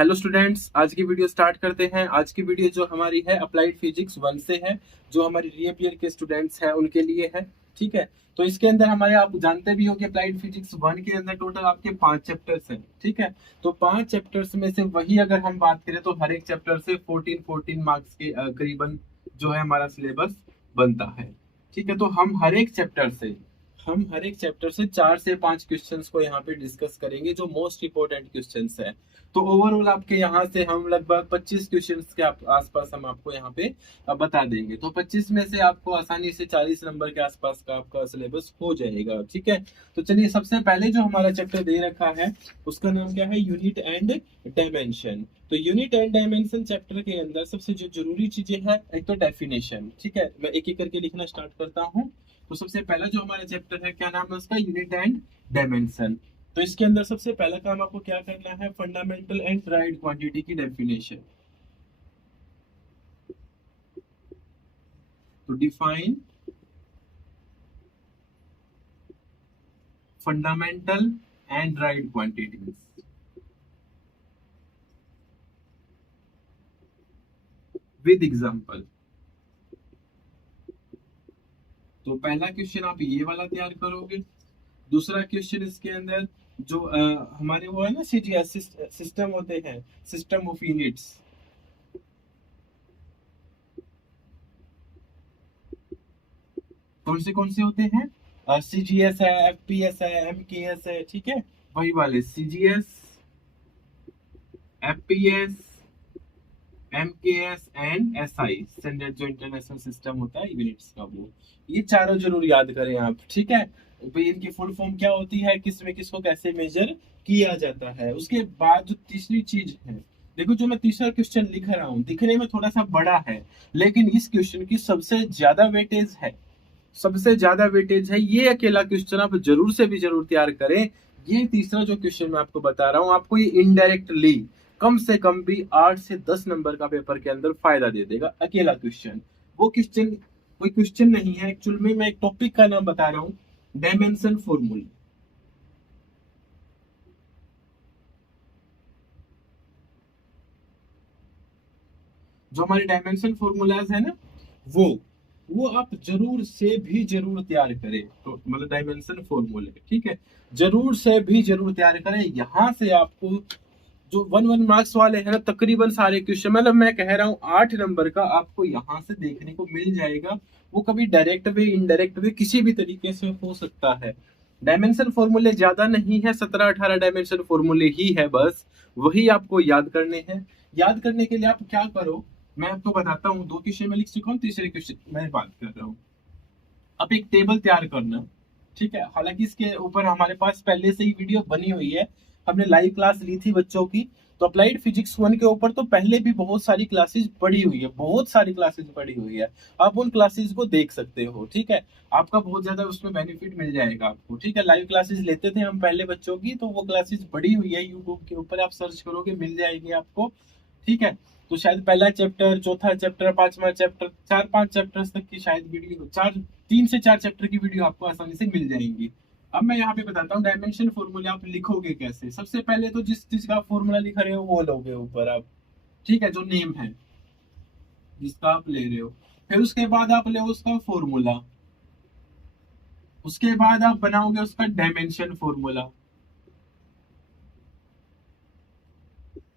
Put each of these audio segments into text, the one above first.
Hello students, आज की video start करते हैं। आज की वीडियो जो हमारी है अप्लाइड फिजिक्स 1 से है, जो हमारी रीअप ईयर के स्टूडेंट्स हैं उनके लिए है। ठीक है, तो इसके अंदर हमारे आप जानते भी हो कि अप्लाइड फिजिक्स 1 के अंदर टोटल आपके 5 चैप्टर्स हैं। ठीक है, तो 5 चैप्टर्स में से वही अगर हम बात करें तो हर एक चैप्टर से 14 मार्क्स के करीबन जो है हमारा सिलेबस बनता है। ठीक है, तो हम हर एक चैप्टर से 4 से 5 क्वेश्चंस को यहाँ पे डिस्कस करेंगे, जो मोस्ट इंपोर्टेंट क्वेश्चंस है। तो ओवरऑल आपके यहाँ से हम लगभग 25 क्वेश्चंस के आसपास हम आपको यहाँ पे बता देंगे। तो 25 में से आपको आसानी से 40 नंबर के आसपास का आपका सिलेबस हो जाएगा। ठीक है, तो चलिए सबसे पहले जो हमारा चैप्टर दे रखा है उसका नाम क्या है, यूनिट एंड डायमेंशन। तो यूनिट एंड डायमेंशन चैप्टर के अंदर सबसे जो जरूरी चीजें है, एक तो डेफिनेशन। ठीक है, मैं एक एक करके लिखना स्टार्ट करता हूँ। तो सबसे पहला जो हमारा चैप्टर है, क्या नाम है उसका, यूनिट एंड डायमेंशन। तो इसके अंदर सबसे पहला काम आपको क्या करना है, फंडामेंटल एंड ड्राइड क्वांटिटी की डेफिनेशन। तो define fundamental and dried quantities with example. तो पहला क्वेश्चन आप ये वाला तैयार करोगे। दूसरा क्वेश्चन इसके अंदर जो हमारे वो है ना, सीजीएस सिस्टम होते हैं, सिस्टम ऑफ यूनिट्स। कौन से होते हैं, सीजीएस है, एफपीएस है, एमकेएस है। ठीक है, वही वाले CGS, FPS, MKS and SI, standard जो इंटरनेशनल सिस्टम होता है यूनिट्स का, वो ये चारों जरूर याद करें आप। ठीक है, भाई इनकी फुल फॉर्म क्या होती है, किस में किसको कैसे मेजर किया जाता है। उसके बाद जो तीसरी चीज है, देखो जो मैं तीसरा क्वेश्चन लिख रहा हूँ दिखने में थोड़ा सा बड़ा है, लेकिन इस क्वेश्चन की सबसे ज्यादा वेटेज है। ये अकेला क्वेश्चन आप जरूर से भी जरूर तैयार करें। ये तीसरा जो क्वेश्चन मैं आपको बता रहा हूँ, आपको ये इनडायरेक्टली कम से कम भी 8 से 10 नंबर का पेपर के अंदर फायदा दे देगा, अकेला क्वेश्चन। वो क्वेश्चन कोई क्वेश्चन नहीं है, एक्चुअल में मैं एक टॉपिक का नाम बता रहा हूँ, डायमेंशन फॉर्मूला। जो हमारे डायमेंशन फॉर्मूलाज है ना, वो वो आप जरूर से भी जरूर तैयार करें। तो मतलब डायमेंशन फॉर्मूले, ठीक है, जरूर से भी जरूर तैयार करें। यहाँ से आपको जो 1 1 मार्क्स वाले हैं ना, तकरीबन सारे क्वेश्चन, मतलब मैं कह रहा हूँ 8 नंबर का आपको यहाँ से देखने को मिल जाएगा। वो कभी डायरेक्ट वे इनडायरेक्ट वे किसी भी तरीके से हो सकता है। डायमेंशन फॉर्मूले ज्यादा नहीं है, 17 18 डायमेंशन फॉर्मूले ही है, बस वही आपको याद करने हैं। याद करने के लिए आप क्या करो, मैं आपको बताता हूँ। 2 क्वेश्चन में लिख चुका हूँ, तीसरे क्वेश्चन मैं बात कर रहा हूँ। अब एक टेबल तैयार करना। ठीक है, हालांकि इसके ऊपर हमारे पास पहले से ही वीडियो बनी हुई है, हमने लाइव क्लास ली थी बच्चों की। तो अप्लाइड फिजिक्स 1 के ऊपर तो पहले भी बहुत सारी क्लासेस पढ़ी हुई है, बहुत सारी क्लासेस पढ़ी हुई है। आप उन क्लासेस को देख सकते हो। ठीक है, आपका बहुत ज्यादा उसमें बेनिफिट मिल जाएगा आपको। ठीक है, लाइव क्लासेस लेते थे हम पहले बच्चों की, तो वो क्लासेस पढ़ी हुई है, यूट्यूब के ऊपर आप सर्च करोगे मिल जाएगी आपको। ठीक है, तो शायद पहला चैप्टर, चौथा चैप्टर, पांचवा चैप्टर, 4 5 चैप्टर्स तक की शायद वीडियो, 3 से 4 चैप्टर की वीडियो आपको आसानी से मिल जाएंगी। अब मैं यहाँ पे बताता हूँ डायमेंशन फॉर्मूले आप लिखोगे कैसे। सबसे पहले तो जिस चीज का फॉर्मूला लिख रहे हो वो लोगे ऊपर आप। ठीक है, जो नेम है जिसका आप ले रहे हो, फिर उसके बाद आप ले उसका फॉर्मूला। उसके बाद आप बनाओगे उसका डायमेंशन फॉर्मूला।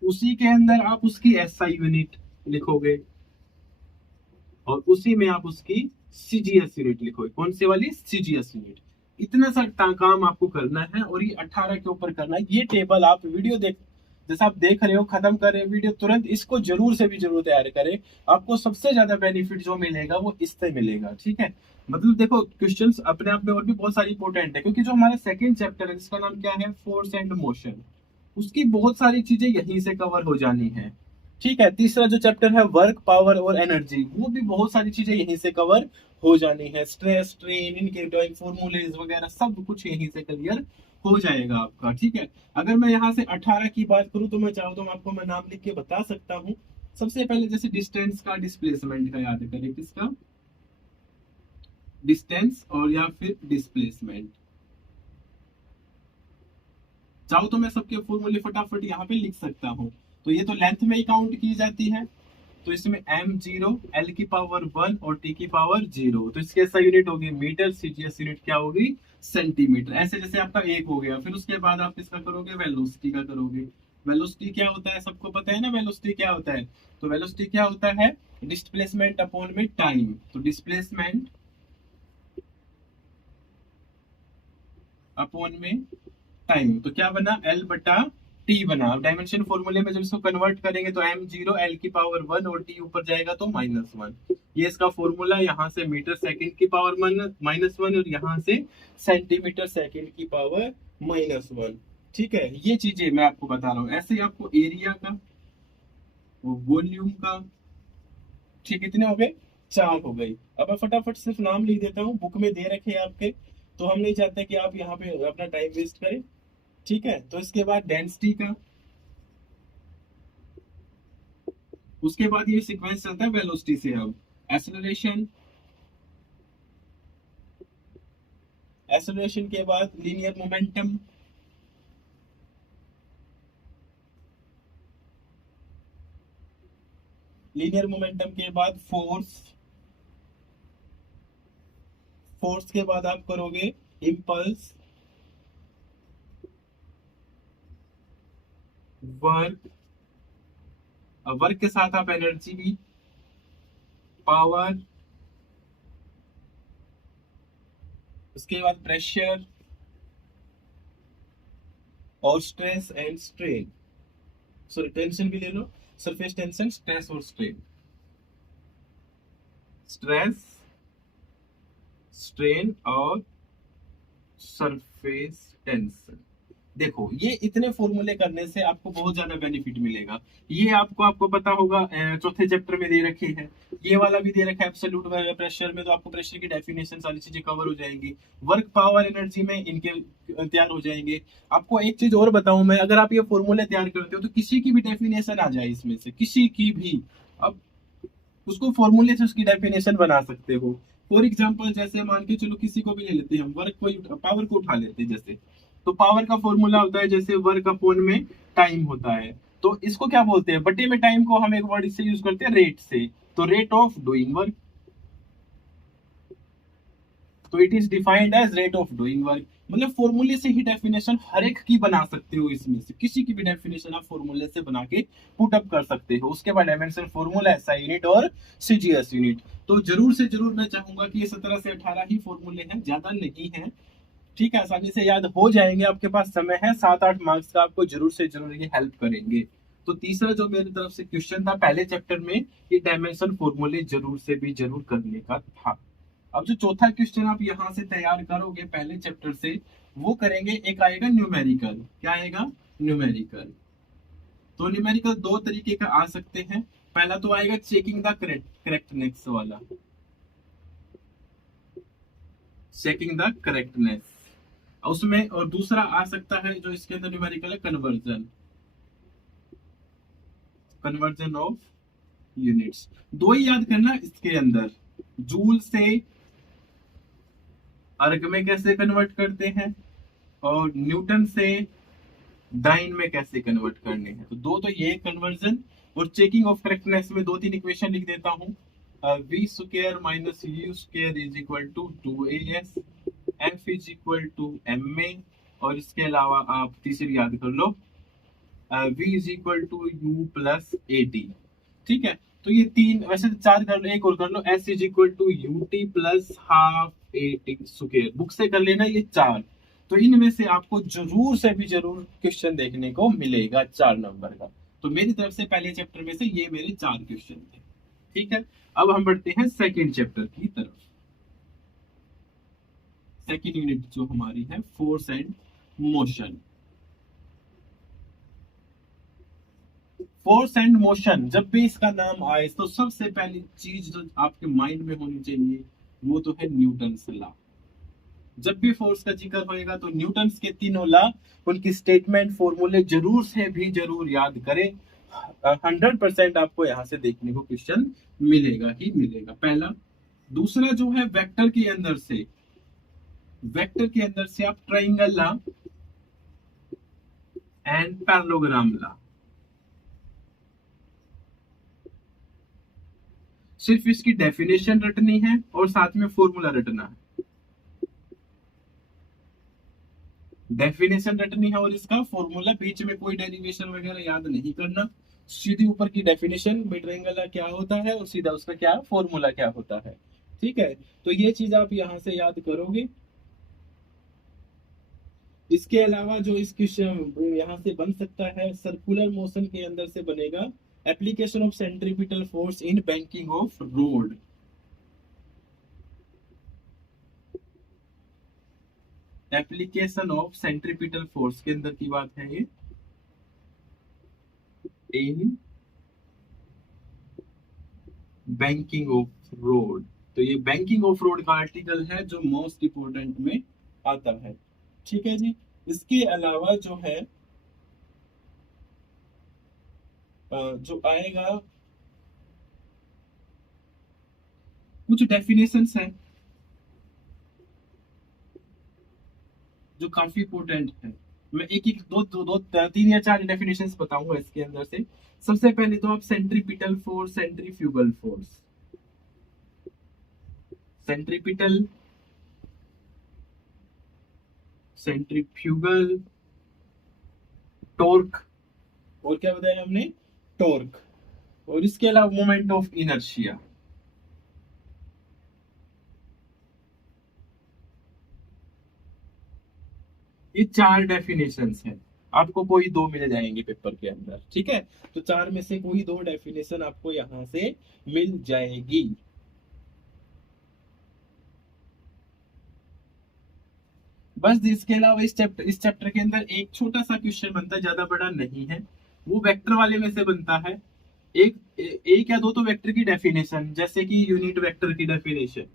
उसी के अंदर आप उसकी एसआई यूनिट लिखोगे, और उसी में आप उसकी सीजीएस यूनिट लिखोगे। कौन सी वाली, सीजीएस यूनिट। इतना सा काम आपको करना है, और ये 18 के ऊपर करना है। ये टेबल आप वीडियो देख, जैसा आप देख रहे हो, खत्म कर रहे हो वीडियो तुरंत, इसको जरूर से भी जरूर तैयार करें। आपको सबसे ज्यादा बेनिफिट जो मिलेगा वो इससे मिलेगा। ठीक है, मतलब देखो क्वेश्चंस अपने आप में और भी बहुत सारी इंपॉर्टेंट है, क्योंकि जो हमारा सेकंड चैप्टर है जिसका नाम क्या है, फोर्स एंड मोशन, उसकी बहुत सारी चीजें यहीं से कवर हो जानी है। ठीक है, तीसरा जो चैप्टर है वर्क, पावर और एनर्जी, वो भी बहुत सारी चीजें यहीं से कवर हो जानी है। स्ट्रेस, स्ट्रेन, इनके फॉर्मूलेज वगैरह सब कुछ यहीं से क्लियर हो जाएगा आपका। ठीक है, अगर मैं यहाँ से 18 की बात करूं तो मैं चाहूँ तो मैं आपको मैं नाम लिख के बता सकता हूँ। सबसे पहले जैसे डिस्टेंस का, डिस्प्लेसमेंट का याद करें, किसका, डिस्टेंस और या फिर डिस्प्लेसमेंट। चाहो तो मैं सबके फॉर्मूले फटाफट यहाँ पे लिख सकता हूँ। तो ये तो लेंथ में ही काउंट की जाती है। तो इसमें m0 l की पावर 1 और t की पावर 0, तो इसकी ऐसा यूनिट होगी मीटर, सीजीएस यूनिट क्या होगी, सेंटीमीटर। ऐसे जैसे आपका एक हो गया, फिर उसके बाद आप इसका करोगे वेलोसिटी का करोगे। वेलोसिटी क्या होता है, सबको पता है ना वेलोसिटी क्या होता है। तो वेलोसिटी क्या होता है, डिस्प्लेसमेंट अपॉन में टाइम। तो डिस्प्लेसमेंट अपॉन में टाइम, तो क्या बना, एल बटा टी बना। अब डायमेंशन फॉर्मूले में जब इसको कन्वर्ट करेंगे तो m0 l की पावर 1 और t ऊपर जाएगा तो -1। ये इसका फॉर्मूला, यहाँ से मीटर सेकंड की पावर -1 और यहाँ से सेंटीमीटर सेकंड की पावर -1। ठीक है, ये चीजें मैं आपको बता रहा हूँ। ऐसे ही आपको एरिया का, वॉल्यूम का, ठीक, कितने हो गए, 4 हो गई। अब मैं फटाफट सिर्फ नाम लिख देता हूँ, बुक में दे रखे हैं आपके, तो हम नहीं चाहते कि आप यहाँ पे अपना टाइम वेस्ट करें। ठीक है, तो इसके बाद डेंसिटी का, उसके बाद ये सीक्वेंस चलता है वेलोसिटी से। अब एक्सेलरेशन, एक्सेलरेशन के बाद लीनियर मोमेंटम, लीनियर मोमेंटम के बाद फोर्स, फोर्स के बाद आप करोगे इम्पल्स, वर्क, वर्क के साथ आप एनर्जी भी, पावर, उसके बाद प्रेशर और stress and strain. Sorry, tension भी ले लो, सरफेस टेंशन, स्ट्रेस और स्ट्रेन, स्ट्रेस, स्ट्रेन और सरफेस टेंशन। देखो, ये इतने फॉर्मूले करने से आपको बहुत ज्यादा बेनिफिट मिलेगा। ये आपको पता होगा, चौथे चैप्टर में दे रखे हैं। ये वाला भी दे रखा है एब्सोल्यूट प्रेशर में, तो आपको प्रेशर की डेफिनेशन सारी चीजें कवर हो जाएंगी। वर्क, पावर, एनर्जी में इनके तैयार हो जाएंगे। आपको एक चीज और बताऊं मैं, अगर आप ये फॉर्मूले तैयार करते हो तो किसी की भी डेफिनेशन आ जाए इसमें से, किसी की भी, अब उसको फॉर्मूले से उसकी डेफिनेशन बना सकते हो। फॉर एग्जाम्पल, जैसे मान के चलो किसी को भी ले लेते हैं हम, वर्क को, पावर को उठा लेते हैं जैसे, तो पावर का फॉर्मूला होता है जैसे वर्क अपॉन में टाइम होता है। तो इसको क्या बोलते हैं, बटे में टाइम को हम एक वर्ड से यूज करते हैं, रेट से। तो रेट ऑफ डूइंग वर्क, तो it is defined as rate of doing work. मतलब फॉर्मूले से ही डेफिनेशन हर एक की बना सकते हो, इसमें से किसी की भी डेफिनेशन आप फॉर्मूले से बना के पुट अप कर सकते हो। उसके बाद डायमेंशन फॉर्मूला, एसआई यूनिट और सीजीएस यूनिट। तो जरूर से जरूर मैं चाहूंगा कि ये 17 से 18 ही फॉर्मूले हैं, ज्यादा नहीं है। ठीक है, आसानी से याद हो जाएंगे, आपके पास समय है, 7-8 मार्क्स का, आपको जरूर से जरूर ये हेल्प करेंगे। तो तीसरा जो मेरी तरफ से क्वेश्चन था पहले चैप्टर में, ये डायमेंशन फॉर्मूले जरूर से भी जरूर करने का था। अब जो चौथा क्वेश्चन आप यहाँ से तैयार करोगे पहले चैप्टर से, वो करेंगे, एक आएगा न्यूमेरिकल। क्या आएगा, न्यूमेरिकल। तो न्यूमेरिकल दो तरीके का आ सकते हैं। पहला तो आएगा चेकिंग द करेक्टनेस वाला, चेकिंग द करेक्टनेस उसमें, और दूसरा आ सकता है जो इसके अंदर न्यूमेरिकल है, कन्वर्जन, कन्वर्जन ऑफ यूनिट्स। दो ही याद करना इसके अंदर, जूल से अर्ग में कैसे कन्वर्ट करते हैं, और न्यूटन से डाइन में कैसे कन्वर्ट करने हैं। तो दो तो ये कन्वर्जन, और चेकिंग ऑफ करेक्टनेस में 2-3 इक्वेशन लिख देता हूँ। V square minus u square is equal to 2as, F is equal to m a, और इसके अलावा आप तीसरी याद कर लो, v is equal to u plus a t. ठीक है, तो ये तीन, वैसे तो चार कर लो, एक और कर लो, s is equal to u t plus half a t square, book से कर लेना ये चार। तो इनमें से आपको जरूर से भी जरूर क्वेश्चन देखने को मिलेगा 4 नंबर का। तो मेरी तरफ से पहले चैप्टर में से ये मेरे 4 क्वेश्चन थे। ठीक है, अब हम बढ़ते हैं सेकेंड चैप्टर की तरफ। सेकेंड यूनिट जो हमारी है, force and motion. Force and motion, जब भी इसका नाम आए तो सबसे पहली चीज जो आपके माइंड में होनी चाहिए वो तो है न्यूटन लॉ। जब भी फोर्स का जिक्र होएगा तो न्यूटन के तीनों लॉ, उनकी स्टेटमेंट, फॉर्मूले जरूर से भी जरूर याद करें। 100% आपको यहाँ से देखने को क्वेश्चन मिलेगा ही मिलेगा, पहला। दूसरा जो है वेक्टर के अंदर से, वेक्टर के अंदर से आप triangle law and parallelogram law, सिर्फ इसकी डेफिनेशन रटनी है और साथ में फॉर्मूला रटना है। डेफिनेशन रटनी है और इसका फॉर्मूला, बीच में कोई डेरिवेशन वगैरह याद नहीं करना। सीधी ऊपर की डेफिनेशन मिड रेंगल क्या होता है और सीधा उसका क्या फॉर्मूला क्या होता है। ठीक है, तो ये चीज आप यहां से याद करोगे। इसके अलावा जो इस क्वेश्चन यहाँ से बन सकता है, सर्कुलर मोशन के अंदर से बनेगा application of centripetal force in banking of road. Application of centripetal force के अंदर की बात है ये, इन बैंकिंग ऑफ रोड। तो ये बैंकिंग ऑफ रोड का आर्टिकल है जो मोस्ट इंपोर्टेंट में आता है। ठीक है जी। इसके अलावा जो है जो आएगा कुछ डेफिनेशंस हैं जो काफी इंपोर्टेंट है। मैं एक एक दो तीन या चार डेफिनेशंस बताऊंगा इसके अंदर से। सबसे पहले तो आप centripetal force, centrifugal force, centripetal, centrifugal, torque, और क्या बताया हमने, टॉर्क, और इसके अलावा मोमेंट ऑफ इनर्शिया। ये चार डेफिनेशंस हैं, आपको कोई दो मिल जाएंगे पेपर के अंदर। ठीक है, तो चार में से कोई दो डेफिनेशन आपको यहां से मिल जाएगी। बस इसके अलावा इस चैप्टर के अंदर एक छोटा सा क्वेश्चन बनता है, ज्यादा बड़ा नहीं है, वो वेक्टर वाले में से बनता है। एक या दो तो वेक्टर की डेफिनेशन, जैसे कि यूनिट वेक्टर की डेफिनेशन।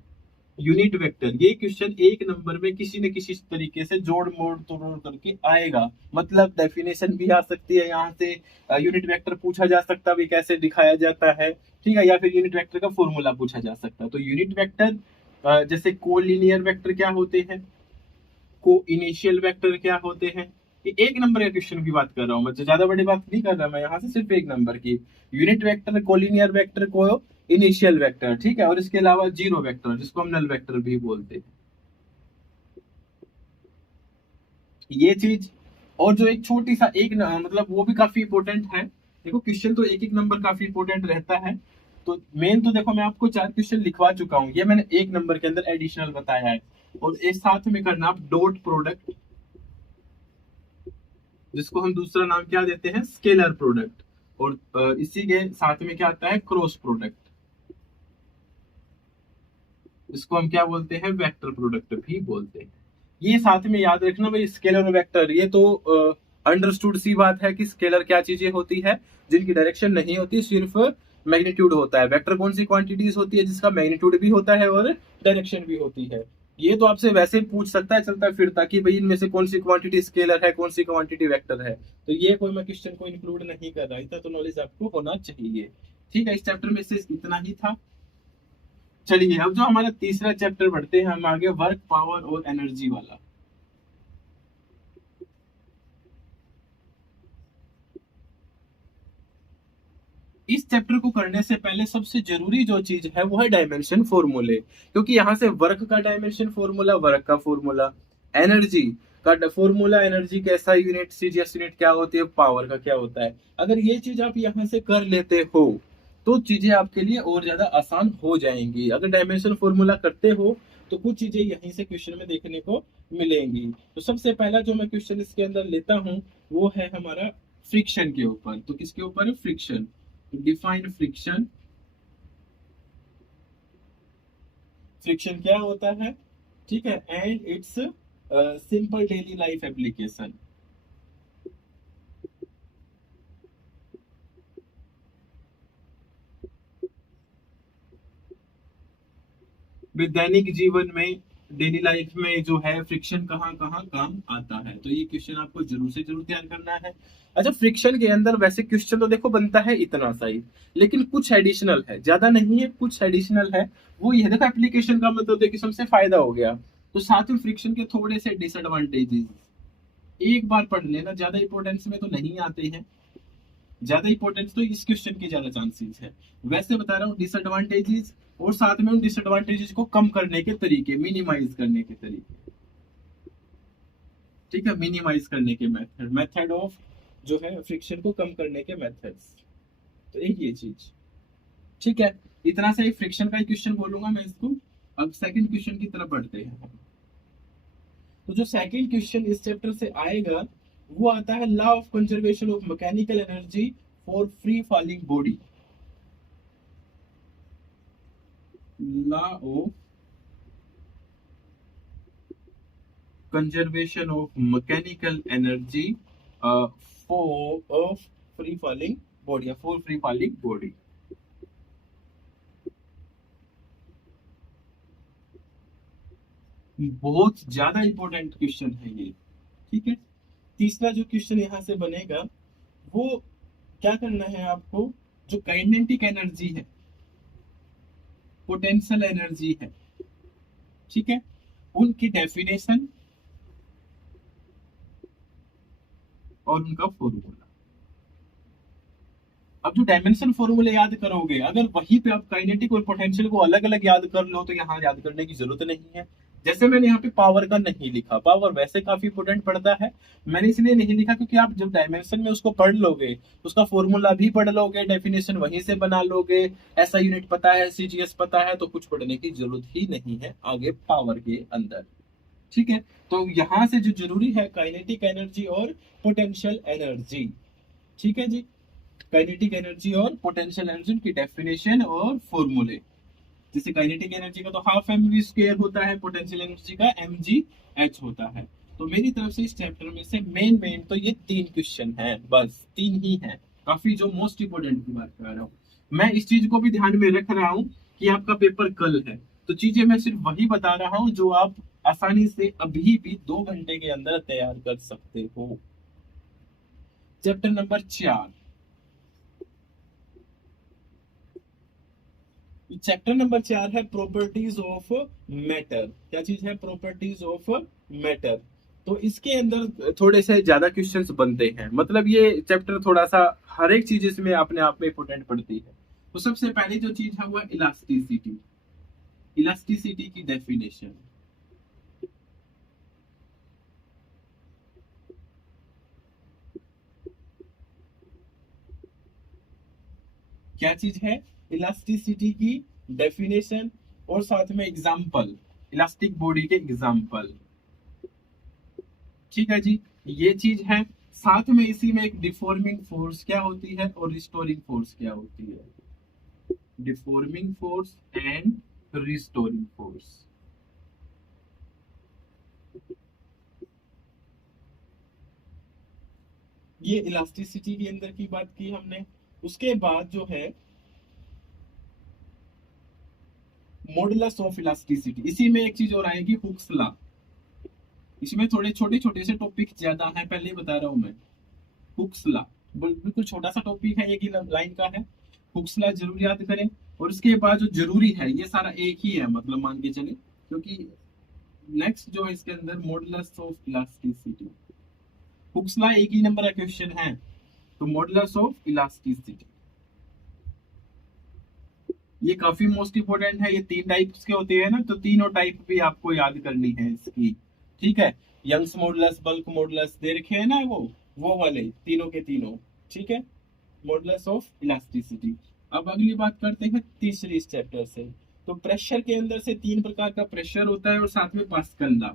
यूनिट वेक्टर, ये क्वेश्चन एक नंबर में किसी न किसी तरीके से जोड़ मोड़ तोड़ करके आएगा। मतलब डेफिनेशन भी आ सकती है यहाँ से, यूनिट वेक्टर पूछा जा सकता है कैसे दिखाया जाता है, ठीक है, या फिर यूनिट वेक्टर का फॉर्मूला पूछा जा सकता है। तो यूनिट वेक्टर जैसे कोलिनियर वेक्टर क्या होते हैं, को इनिशियल वेक्टर क्या होते हैं, ये एक नंबर के क्वेश्चन की बात कर रहा हूँ मैं, ज्यादा बड़ी बात नहीं कर रहा मैं यहाँ से, सिर्फ एक नंबर की। यूनिट वेक्टर, कोलिनियर वेक्टर को इनिशियल वेक्टर, ठीक है, और इसके अलावा जीरो वेक्टर जिसको हम नल वेक्टर भी बोलते हैं, ये चीज। और जो एक छोटी सा एक मतलब वो भी काफी इंपॉर्टेंट है। देखो क्वेश्चन तो एक एक नंबर काफी इंपॉर्टेंट रहता है। तो मेन तो देखो मैं आपको चार क्वेश्चन लिखवा चुका हूँ, ये मैंने एक नंबर के अंदर एडिशनल बताया है। और एक साथ में करना आप डॉट प्रोडक्ट, जिसको हम दूसरा नाम क्या देते हैं, स्केलर प्रोडक्ट, और इसी के साथ में क्या आता है, क्रॉस प्रोडक्ट, इसको हम क्या बोलते हैं, वेक्टर प्रोडक्ट भी बोलते हैं। ये साथ में याद रखना भाई, स्केलर और वेक्टर, ये तो अंडरस्टूड सी बात है कि स्केलर क्या चीजें होती है जिनकी डायरेक्शन नहीं होती, सिर्फ मैग्नीट्यूड होता है। वेक्टर कौन सी क्वांटिटीज होती है जिसका मैग्नीट्यूड भी होता है और डायरेक्शन भी होती है। ये तो आपसे वैसे पूछ सकता है चलता फिरता कि भाई इनमें से कौन सी क्वांटिटी स्केलर है, कौन सी क्वांटिटी वेक्टर है। तो ये कोई मैं क्वेश्चन को इंक्लूड नहीं कर रहा, इतना तो नॉलेज आपको होना चाहिए। ठीक है, इस चैप्टर में से इतना ही था। चलिए अब जो हमारा तीसरा चैप्टर बढ़ते हैं हम आगे, वर्क, पावर और एनर्जी वाला। इस चैप्टर को करने से पहले सबसे जरूरी जो चीज है वो है डायमेंशन फॉर्मूले, क्योंकि यहाँ से वर्क का डायमेंशन फॉर्मूला, वर्क का फॉर्मूला, एनर्जी का फॉर्मूला, एनर्जी कैसा यूनिट, सीजीएस यूनिट क्या होती है, पावर का क्या होता है। अगर ये चीज आप यहाँ से कर लेते हो तो चीजें आपके लिए और ज्यादा आसान हो जाएंगी। अगर डायमेंशन फॉर्मूला करते हो तो कुछ चीजें यहीं से क्वेश्चन में देखने को मिलेंगी। तो सबसे पहला जो मैं क्वेश्चन इसके अंदर लेता हूं वो है हमारा फ्रिक्शन के ऊपर। तो किसके ऊपर, फ्रिक्शन। Define friction. फ्रिक्शन क्या होता है, ठीक है, and it's simple daily life application. दैनिक जीवन में, डेली लाइफ में जो है फ्रिक्शन कहाँ कहाँ काम आता है, तो ये क्वेश्चन आपको जरूर से जरूर तैयार करना है। अच्छा, फ्रिक्शन के अंदर वैसे क्वेश्चन तो देखो बनता है इतना सा ही, लेकिन कुछ एडिशनल है, ज्यादा नहीं है, कुछ एडिशनल है। वो ये देखो, एप्लीकेशन का मतलब देखिए सबसे फायदा हो गया। तो साथ में फ्रिक्शन के थोड़े से डिसएडवांटेजेस एक बार पढ़ लेना, ज्यादा इंपोर्टेंस में तो नहीं आते हैं। ज्यादा इंपॉर्टेंस तो इस क्वेश्चन की ज्यादा चांसेस है। वैसे बता रहा हूँ डिसएडवांटेजेस और साथ में उन डिसएडवांटेजेस को कम करने के तरीके, मिनिमाइज करने के तरीके। ठीक है, मिनिमाइज करने के मेथड, मेथड ऑफ जो है फ्रिक्शन को कम करने के मेथड्स। तो एक ये चीज। ठीक है, इतना सा एक फ्रिक्शन का क्वेश्चन बोलूंगा मैं इसको। अब सेकंड क्वेश्चन की तरफ बढ़ते हैं। तो जो सेकंड क्वेश्चन इस चैप्टर से आएगा वो आता है law of conservation of mechanical energy for free falling body. Law of conservation of mechanical energy for of free falling body, for free falling body. बहुत ज्यादा इंपॉर्टेंट क्वेश्चन है ये। ठीक है, तीसरा जो क्वेश्चन यहाँ से बनेगा वो क्या करना है आपको, जो काइनेटिक एनर्जी है, पोटेंशियल एनर्जी है, ठीक है, उनकी डेफिनेशन और उनका फॉर्मूला। अब जो डायमेंशन फॉर्मूले याद करोगे, अगर वहीं पे आप काइनेटिक और पोटेंशियल को अलग अलग याद कर लो तो यहाँ याद करने की जरूरत नहीं है। जैसे मैंने यहाँ पे पावर का नहीं लिखा, पावर वैसे काफी इंपोर्टेंट पड़ता है, मैंने इसलिए नहीं लिखा क्योंकि आप जब डायमेंशन में उसको पढ़ लोगे, उसका फॉर्मूला भी पढ़ लोगे, डेफिनेशन वहीं से बना लोगे, ऐसा यूनिट पता है, सीजीएस पता है, तो कुछ पढ़ने की जरूरत ही नहीं है आगे पावर के अंदर। ठीक है, तो यहां से जो जरूरी है काइनेटिक एनर्जी और पोटेंशियल एनर्जी। ठीक है जी, काइनेटिक एनर्जी और पोटेंशियल एनर्जी की डेफिनेशन और फॉर्मूले। जैसे काइनेटिक एनर्जी का तो हाफ एम वी स्क्वायर होता है, पोटेंशियल एनर्जी का एम जी एच होता है। तो मेरी तरफ से इस चैप्टर में से मेन मेन तो ये तीन क्वेश्चन है, बस तीन ही है। काफी जो मोस्ट इंपोर्टेंट की बात कर रहा हूँ मैं, इस चीज को भी ध्यान में रख रहा हूँ कि आपका पेपर कल है, तो चीजें मैं सिर्फ वही बता रहा हूँ जो आप आसानी से अभी भी 2 घंटे के अंदर तैयार कर सकते हो। Chapter number 4। चैप्टर नंबर 4 है प्रॉपर्टीज ऑफ मैटर। क्या चीज है? Properties of matter. तो इसके अंदर थोड़े से ज्यादा क्वेश्चंस बनते हैं, मतलब ये चैप्टर थोड़ा सा हर एक चीज इसमें अपने आप में इंपोर्टेंट पड़ती है। तो सबसे पहले जो चीज है वो इलास्टिसिटी। इलास्टिसिटी की डेफिनेशन क्या चीज है? इलास्टिसिटी की डेफिनेशन और साथ में एग्जाम्पल, इलास्टिक बॉडी के एग्जाम्पल। ठीक है जी, ये चीज है। साथ में इसी में एक डिफॉर्मिंग फोर्स क्या होती है और रिस्टोरिंग फोर्स क्या होती है। Deforming force and restoring force. ये इलास्टिसिटी के अंदर की बात की हमने। उसके बाद जो है मॉडुलस ऑफ इलास्टिसिटी, इसी में एक चीज और आएगी, हुक्स लॉ। इसमें थोड़े छोटे छोटे से टॉपिक ज्यादा है, पहले ही बता रहा हूं मैं। हुक्स लॉ बिल्कुल छोटा सा टॉपिक है, एक ही लाइन का है। हुक्स लॉ जरूर याद करें। और उसके बाद जो जरूरी है, ये सारा एक ही है, मतलब मान के चले, क्योंकि नेक्स्ट जो है इसके अंदर modulus of elasticity. Hooke's law एक ही नंबर का क्वेश्चन है, तो मॉडुलस ऑफ इलास्टिसिटी ये काफी मोस्ट इंपोर्टेंट है। ये 3 टाइप्स के होते हैं ना, तो तीनों टाइप भी आपको याद करनी है इसकी। ठीक है, यंग्स मॉडुलस, बल्क मॉडुलस दे रखे हैं ना, वो वाले तीनों के तीनों। ठीक है, मॉडुलस ऑफ इलास्टिसिटी। अब अगली बात करते हैं तीसरी इस चैप्टर से। तो प्रेशर के अंदर से 3 प्रकार का प्रेशर होता है और साथ में पास्कल लॉ।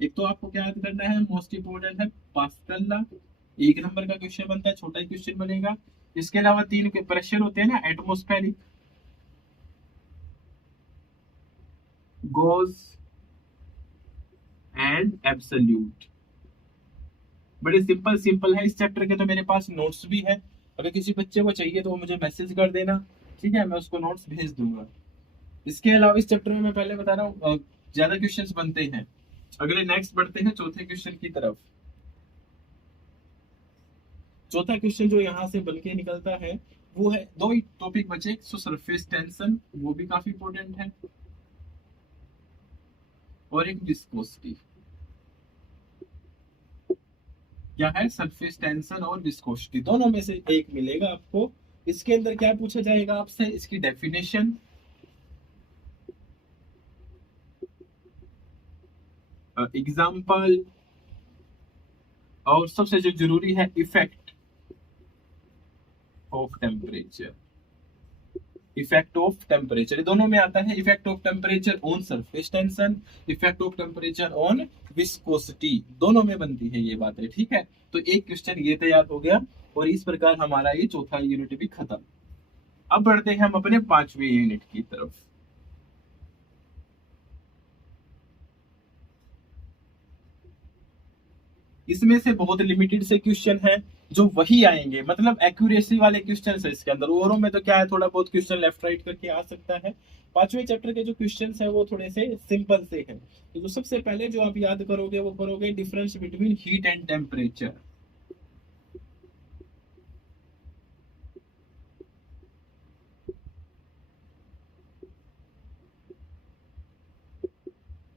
एक तो आपको क्या याद करना है, मोस्ट इंपोर्टेंट है पास्कल लॉ। एक नंबर का क्वेश्चन बनता है, छोटा ही क्वेश्चन बनेगा। इसके अलावा 3 के प्रेशर होते हैं ना, एटमोस्फेरिक, गोस एंड एब्सोल्यूट। बड़े सिंपल सिंपल है। इस चैप्टर के तो मेरे पास नोट्स भी है, अगर किसी बच्चे को चाहिए तो वो मुझे मैसेज कर देना। ठीक है, मैं उसको नोट्स भेज दूंगा। इसके अलावा इस चैप्टर में मैं पहले बता रहा हूँ ज्यादा क्वेश्चंस बनते हैं। अगले नेक्स्ट बढ़ते हैं चौथे क्वेश्चन की तरफ। चौथा क्वेश्चन जो यहाँ से बन के निकलता है वो है, दो ही टॉपिक बचे, सो सरफेस टेंशन, वो भी काफी इंपॉर्टेंट है, और एक विस्कोसिटी। क्या है, सरफेस टेंशन और विस्कोसिटी, दोनों में से एक मिलेगा आपको। इसके अंदर क्या पूछा जाएगा आपसे, इसकी डेफिनेशन, एग्जाम्पल, और सबसे जो जरूरी है effect of temperature. Effect of temperature दोनों में आता है, effect of temperature on surface tension, effect of temperature on viscosity, दोनों में बनती है ये बातें, ठीक है। तो एक क्वेश्चन ये तैयार हो गया, और इस प्रकार हमारा ये चौथा यूनिट भी खत्म। अब बढ़ते हैं हम अपने 5वें यूनिट की तरफ। इसमें से बहुत लिमिटेड से क्वेश्चन है जो वही आएंगे, मतलब एक्यूरेसी वाले क्वेश्चन है इसके अंदर। ओवरों में तो क्या है, थोड़ा बहुत क्वेश्चन लेफ्ट राइट करके आ सकता है। 5वें चैप्टर के जो क्वेश्चन है वो थोड़े से सिंपल से हैं। तो जो सबसे पहले जो आप याद करोगे वो करोगे difference between heat and temperature.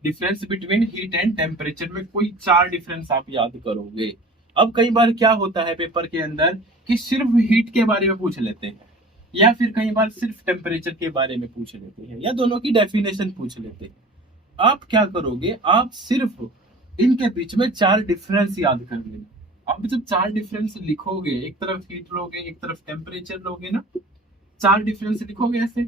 Difference between heat and temperature में कोई 4 डिफरेंस आप याद करोगे। अब कई बार क्या होता है पेपर के अंदर कि सिर्फ हीट के बारे में पूछ लेते हैं, या फिर कई बार सिर्फ टेम्परेचर के बारे में पूछ लेते हैं, या दोनों की डेफिनेशन पूछ लेते हैं। आप क्या करोगे, आप सिर्फ इनके बीच में 4 डिफरेंस याद कर लेना। आप जब 4 डिफरेंस लिखोगे, एक तरफ हीट लोगे एक तरफ टेम्परेचर लोगे ना, 4 डिफरेंस लिखोगे ऐसे,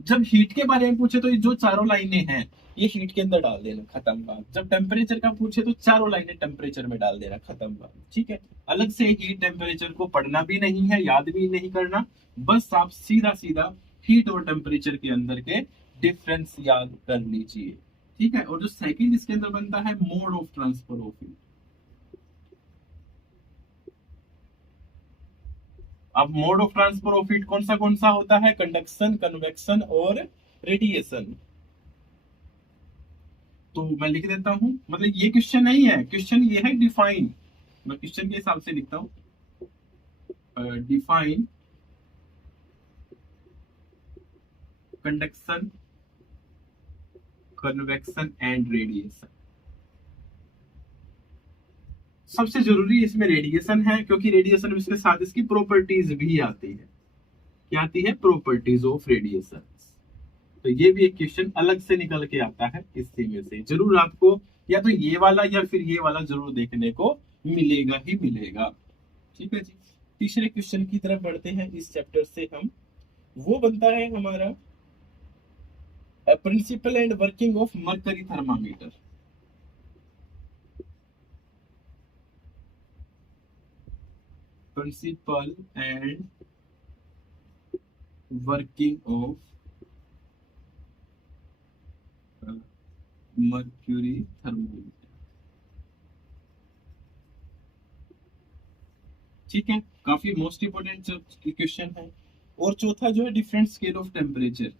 जब हीट के बारे में पूछे तो ये जो चारों लाइनें हैं ये हीट के अंदर डाल देना, खत्म बात। जब टेम्परेचर का पूछे तो चारों लाइनें टेम्परेचर में डाल देना, खत्म बात, ठीक है। अलग से हीट टेम्परेचर को पढ़ना भी नहीं है, याद भी नहीं करना, बस आप सीधा सीधा हीट और टेम्परेचर के अंदर के डिफरेंस याद कर लीजिए, ठीक है। और जो सेकंड इसके अंदर बनता है mode of transfer of heat. अब mode of transfer of heat कौन सा होता है, कंडक्शन, कन्वेक्शन और रेडिएशन। तो मैं लिख देता हूं, मतलब ये क्वेश्चन नहीं है, क्वेश्चन ये है डिफाइन, मैं क्वेश्चन के हिसाब से लिखता हूं, define conduction, convection and radiation. सबसे जरूरी इसमें रेडिएशन है, क्योंकि रेडिएशन इसके साथ इसकी प्रॉपर्टीज भी आती है। क्या आती है, प्रॉपर्टीज ऑफ रेडिएशन। तो ये भी एक क्वेश्चन अलग से निकल के आता है इसी में से, जरूर आपको या तो ये वाला या फिर ये वाला जरूर देखने को मिलेगा ही मिलेगा, ठीक है जी। तीसरे क्वेश्चन की तरफ बढ़ते हैं इस चैप्टर से हम। वो बनता है हमारा principle and working of mercury thermometer. Principle and working of mercury thermometer, ठीक है। काफी मोस्ट इंपोर्टेंट क्वेश्चन है। और चौथा जो है डिफरेंट स्केल ऑफ टेम्परेचर।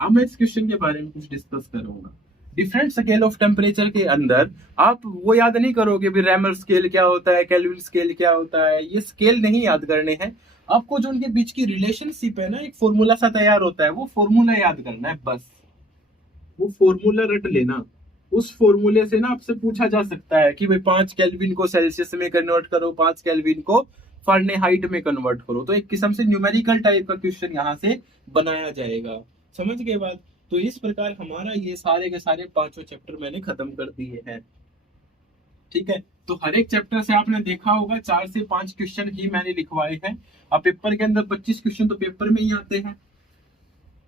अब मैं इस क्वेश्चन के बारे में कुछ डिस्कस करूंगा। डिफरेंट स्केल ऑफ टेम्परेचर के अंदर आप वो याद नहीं करोगे भी रैमर स्केल क्या होता है, केल्विन स्केल क्या होता है, ये स्केल नहीं याद करने हैं आपको। जो उनके बीच की रिलेशनशिप है ना, एक फॉर्मूला सा तैयार होता है, वो फॉर्मूला याद करना है बस। वो फॉर्मूला रट लेना, उस फॉर्मूले से ना आपसे पूछा जा सकता है कि भाई 5 केल्विन को सेल्सियस में कन्वर्ट करो, 5 केल्विन को फारेनहाइट में कन्वर्ट करो। तो एक किस्म से न्यूमेरिकल टाइप का क्वेश्चन यहाँ से बनाया जाएगा, समझ गए बात। तो इस प्रकार हमारा ये सारे के सारे 5 चैप्टर मैंने खत्म कर दिए हैं, ठीक है। तो हर एक चैप्टर से आपने देखा होगा 4 से 5 क्वेश्चन ही मैंने लिखवाए हैं। अब पेपर के अंदर 25 क्वेश्चन तो पेपर में ही आते हैं,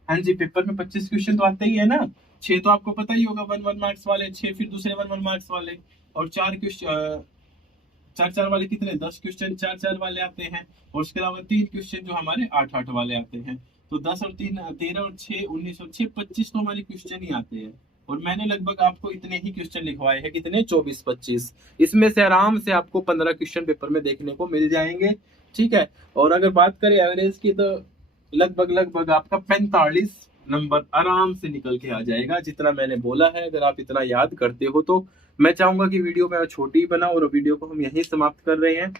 हाँ जी, पेपर में 25 क्वेश्चन तो आते ही है ना। 6 तो आपको पता ही होगा 1 1 मार्क्स वाले, 6 फिर दूसरे 1 1 मार्क्स वाले, और 4 क्वेश्चन 4 4 वाले कितने, 10 क्वेश्चन 4 4 वाले आते हैं। और उसके अलावा 3 क्वेश्चन जो हमारे 8 8 वाले आते हैं। तो 10 और 3 13 और 6 19 और 6 25 तो हमारे क्वेश्चन ही आते हैं। और मैंने लगभग आपको इतने ही क्वेश्चन लिखवाए हैं, कितने, 24 25। इसमें से आराम से आपको 15 क्वेश्चन पेपर में देखने को मिल जाएंगे, ठीक है। और अगर बात करें एवरेज की तो लगभग लगभग आपका 45 नंबर आराम से निकल के आ जाएगा, जितना मैंने बोला है। अगर आप इतना याद करते हो तो मैं चाहूंगा कि वीडियो में छोटी बना, और वीडियो को हम यहीं समाप्त कर रहे हैं।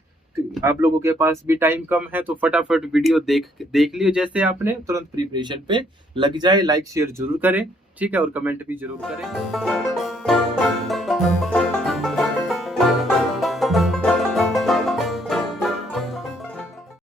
आप लोगों के पास भी टाइम कम है तो फटाफट वीडियो देख लियो, जैसे आपने तुरंत प्रिपरेशन पे लग जाए। लाइक शेयर जरूर करें, ठीक है, और कमेंट भी जरूर करें।